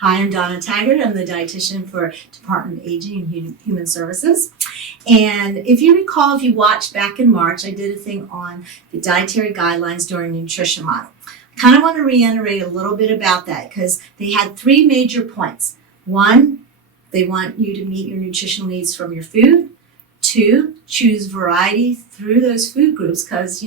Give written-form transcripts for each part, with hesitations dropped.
Hi, I'm Donna Taggart. I'm the dietitian for Department of Aging and Human Services. And if you recall, if you watched back in March, I did a thing on the dietary guidelines during Nutrition Month. I kind of want to reiterate a little bit about that because they had three major points. One, they want you to meet your nutritional needs from your food. Two, choose variety through those food groups because,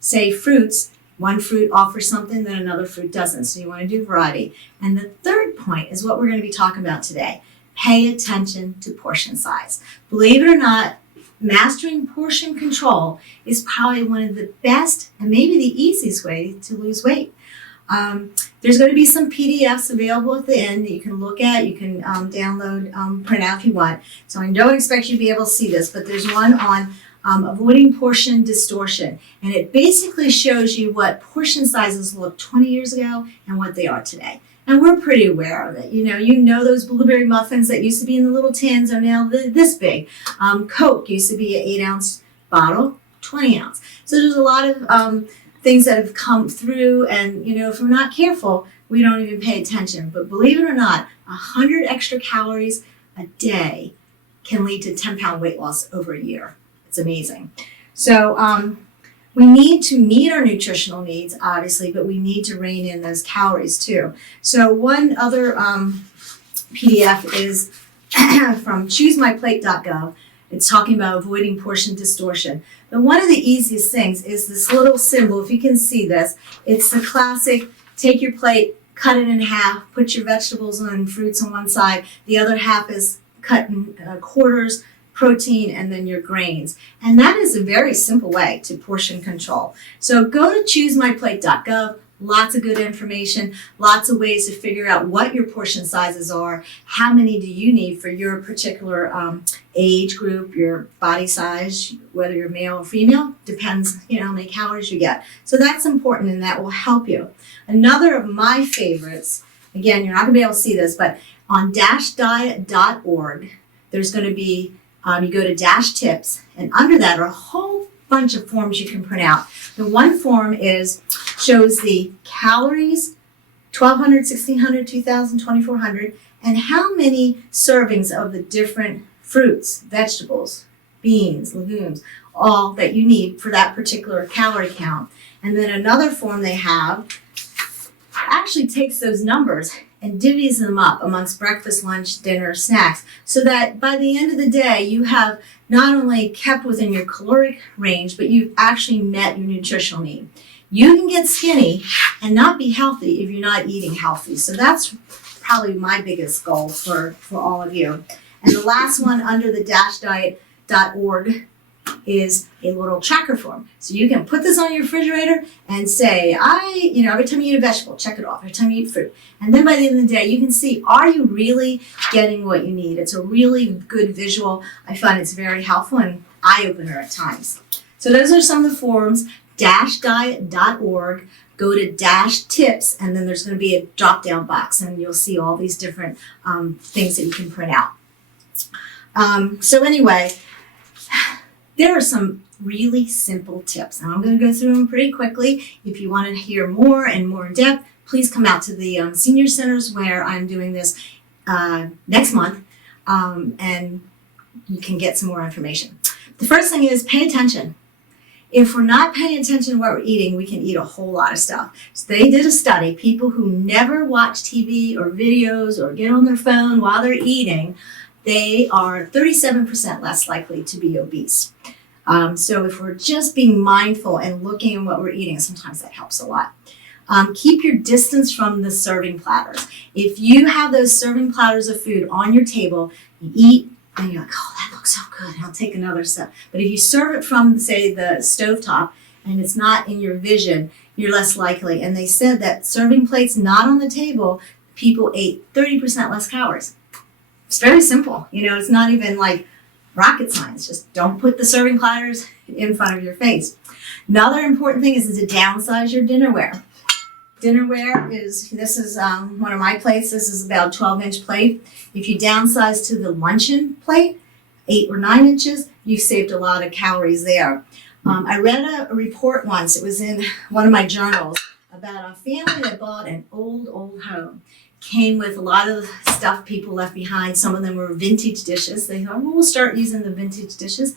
say fruits, one fruit offers something that another fruit doesn't, so you want to do variety. And the third point is what we're going to be talking about today. Pay attention to portion size. Believe it or not, mastering portion control is probably one of the best and maybe the easiest way to lose weight. There's going to be some PDFs available at the end that you can look at. You can download, print out if you want. So I don't expect you to be able to see this, but there's one on avoiding portion distortion. And it basically shows you what portion sizes looked 20 years ago and what they are today. And we're pretty aware of it. You know those blueberry muffins that used to be in the little tins are now this big. Coke used to be an 8-ounce bottle, 20 ounce. So there's a lot of things that have come through, and if we're not careful, we don't even pay attention. But believe it or not, 100 extra calories a day can lead to 10-pound weight loss over a year. It's amazing. So we need to meet our nutritional needs, obviously, but we need to rein in those calories too. So one other PDF is from choosemyplate.gov. It's talking about avoiding portion distortion. But one of the easiest things is this little symbol. If you can see this, it's the classic, take your plate, cut it in half, put your vegetables and fruits on one side. The other half is cut in quarters, protein, and then your grains. And that is a very simple way to portion control. So go to choosemyplate.gov. Lots of good information, lots of ways to figure out what your portion sizes are, how many do you need for your particular age group, your body size, whether you're male or female, depends, how many calories you get. So that's important and that will help you. Another of my favorites, again, you're not going to be able to see this, but on dashdiet.org, there's going to be, you go to dash tips, and under that are a whole bunch of forms you can print out. The one form shows the calories, 1,200, 1,600, 2,000, 2,400, and how many servings of the different fruits, vegetables, beans, legumes, all that you need for that particular calorie count. And then another form they have actually takes those numbers and divvies them up amongst breakfast, lunch, dinner, snacks, so that by the end of the day, you have not only kept within your caloric range, but you've actually met your nutritional need. You can get skinny and not be healthy if you're not eating healthy. So that's probably my biggest goal for all of you. And the last one under the dashdiet.org is a little tracker form. So you can put this on your refrigerator and say, every time you eat a vegetable, check it off. Every time you eat fruit. And then by the end of the day, you can see, are you really getting what you need? It's a really good visual. I find it's very helpful and eye-opener at times. So those are some of the forms, dashdiet.org. Go to dash tips, and then there's going to be a drop-down box, and you'll see all these different things that you can print out. So anyway, there are some really simple tips, and I'm going to go through them pretty quickly. If you want to hear more and more in depth, please come out to the senior centers where I'm doing this next month, and you can get some more information. The first thing is pay attention. If we're not paying attention to what we're eating, we can eat a whole lot of stuff. So they did a study, people who never watch TV or videos or get on their phone while they're eating, they are 37% less likely to be obese. So if we're just being mindful and looking at what we're eating, sometimes that helps a lot. Keep your distance from the serving platters. If you have those serving platters of food on your table, you eat, and you're like, oh, that looks so good, I'll take another sip. But if you serve it from, say, the stovetop, and it's not in your vision, you're less likely. And they said that serving plates not on the table, people ate 30% less calories. It's very simple. It's not even like rocket science. Just don't put the serving platters in front of your face. Another important thing is to downsize your dinnerware. Dinnerware this is one of my plates. This is about a 12-inch plate. If you downsize to the luncheon plate, 8 or 9 inches, you've saved a lot of calories there. I read a report once, it was in one of my journals, about a family that bought an old home. came with a lot of stuff people left behind. Some of them were vintage dishes. They thought, well, we'll start using the vintage dishes.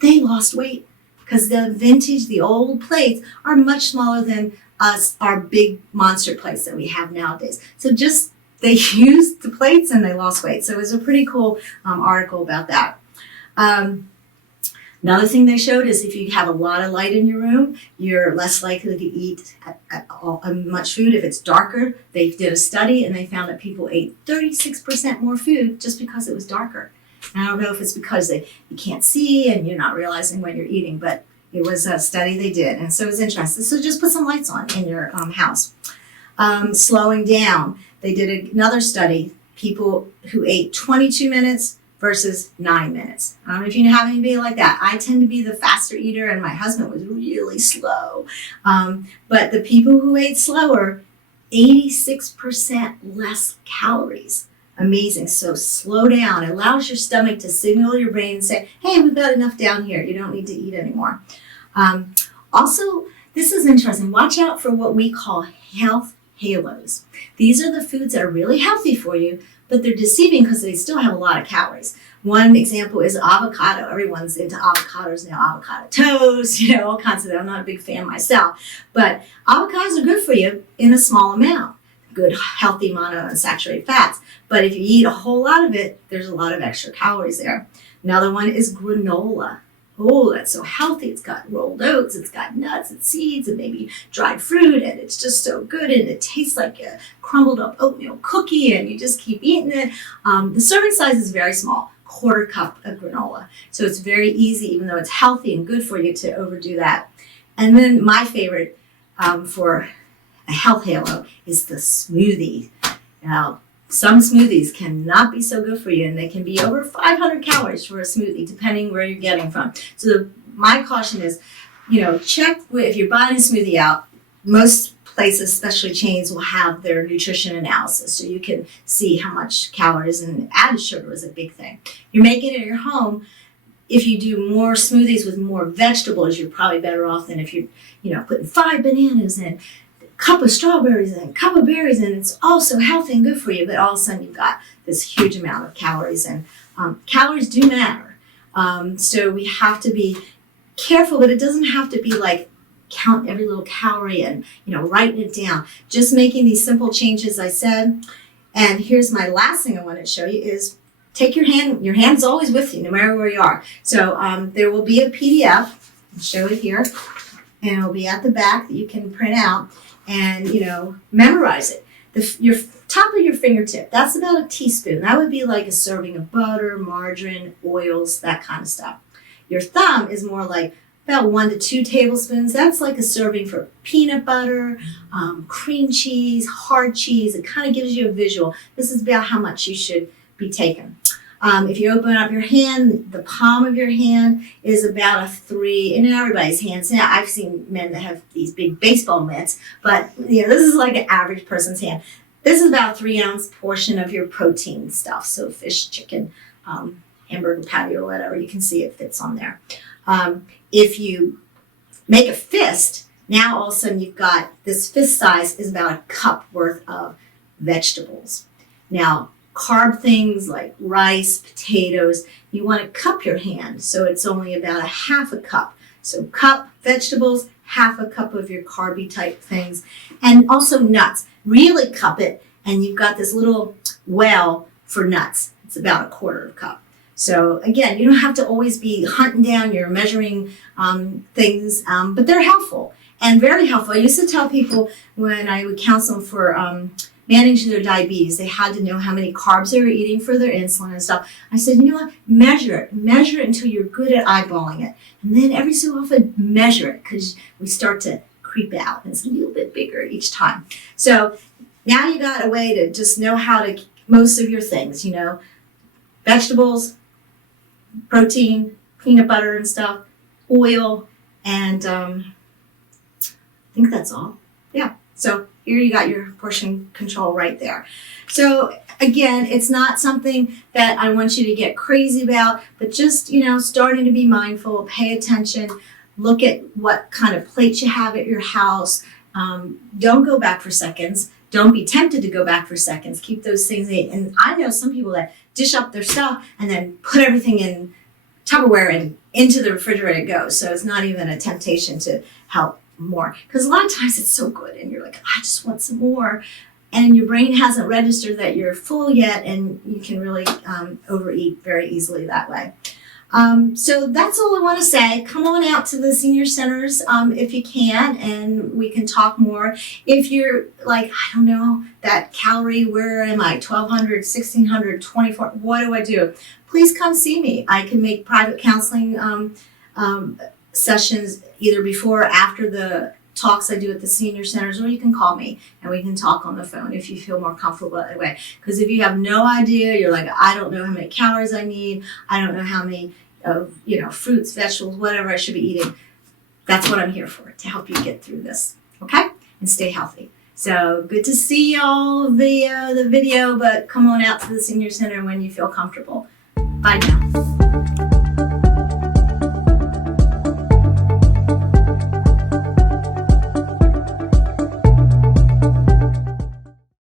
They lost weight because the vintage, the old plates are much smaller than our big monster plates that we have nowadays. So just they used the plates and they lost weight. So it was a pretty cool article about that. Another thing they showed is if you have a lot of light in your room, you're less likely to eat much food. If it's darker, they did a study and they found that people ate 36% more food just because it was darker. And I don't know if it's because you can't see and you're not realizing when you're eating, but it was a study they did. And so it was interesting. So just put some lights on in your house. Slowing down. They did another study. People who ate 22 minutes versus 9 minutes. I don't know if you have anybody like that. I tend to be the faster eater and my husband was really slow. But the people who ate slower, 86% less calories. Amazing. So slow down. It allows your stomach to signal your brain and say, hey, we've got enough down here. You don't need to eat anymore. Also, this is interesting. Watch out for what we call health halos. These are the foods that are really healthy for you, but they're deceiving because they still have a lot of calories. One example is avocado. Everyone's into avocados now, avocado toast, all kinds of that. I'm not a big fan myself, but avocados are good for you in a small amount. Good, healthy monounsaturated fats. But if you eat a whole lot of it, there's a lot of extra calories there. Another one is granola. Oh, that's so healthy. It's got rolled oats, it's got nuts and seeds and maybe dried fruit, and it's just so good, and it tastes like a crumbled up oatmeal cookie, and you just keep eating it. The serving size is very small, 1/4 cup of granola. So it's very easy, even though it's healthy and good for you, to overdo that. And then my favorite for a health halo is the smoothie. Now, some smoothies cannot be so good for you, and they can be over 500 calories for a smoothie, depending where you're getting from. So my caution is, check if you're buying a smoothie out. Most places, especially chains, will have their nutrition analysis, so you can see how much calories, and added sugar is a big thing. You're making it at your home. If you do more smoothies with more vegetables, you're probably better off than if you're, putting 5 bananas in, cup of strawberries and cup of berries, and it's all so healthy and good for you, but all of a sudden you've got this huge amount of calories, and calories do matter. So we have to be careful, but it doesn't have to be like count every little calorie and writing it down. Just making these simple changes I said. And here's my last thing I want to show you is take your hand's always with you no matter where you are. So there will be a PDF, I'll show it here, and it'll be at the back that you can print out and memorize it. Your top of your fingertip, that's about a teaspoon. That would be like a serving of butter, margarine, oils, that kind of stuff. Your thumb is more like about 1 to 2 tablespoons. That's like a serving for peanut butter, cream cheese, hard cheese. It kind of gives you a visual. This is about how much you should be taking. If you open up your hand, the palm of your hand is about a 3 in everybody's hands. Now, I've seen men that have these big baseball mitts, but this is like an average person's hand. This is about a 3-ounce portion of your protein stuff. So fish, chicken, hamburger patty, or whatever. You can see it fits on there. If you make a fist, now all of a sudden you've got this fist size is about a cup worth of vegetables. Now, carb things like rice, potatoes, you want to cup your hand so it's only about a 1/2 cup. So cup vegetables, 1/2 cup of your carby type things, and also nuts. Really cup it, and you've got this little well for nuts. It's about a 1/4 cup. So again, you don't have to always be hunting down your measuring things, but they're helpful and very helpful. I used to tell people when I would counsel them for managing their diabetes, they had to know how many carbs they were eating for their insulin and stuff. I said, what? Measure it until you're good at eyeballing it. And then every so often measure it, because we start to creep out and it's a little bit bigger each time. So now you got a way to just know how to, most of your things, vegetables, protein, peanut butter and stuff, oil, and I think that's all. Yeah. So here you got your portion control right there. So again, it's not something that I want you to get crazy about, but just, starting to be mindful, pay attention, look at what kind of plates you have at your house. Don't go back for seconds. don't be tempted to go back for seconds. Keep those things in. And I know some people that dish up their stuff and then put everything in Tupperware and into the refrigerator it goes. So it's not even a temptation to help more. Because a lot of times it's so good and you're like, I just want some more. And your brain hasn't registered that you're full yet, and you can really overeat very easily that way. So that's all I want to say. Come on out to the senior centers if you can, and we can talk more. If you're like, I don't know, that calorie, where am I? 1,200, 1,600, 24, what do I do? Please come see me. I can make private counseling sessions either before or after the talks I do at the senior centers, or you can call me and we can talk on the phone if you feel more comfortable that way. Because if you have no idea, you're like, I don't know how many calories I need, I don't know how many fruits, vegetables, whatever I should be eating. That's what I'm here for, to help you get through this, okay? And stay healthy. So good to see y'all via the video, but come on out to the senior center when you feel comfortable. Bye now.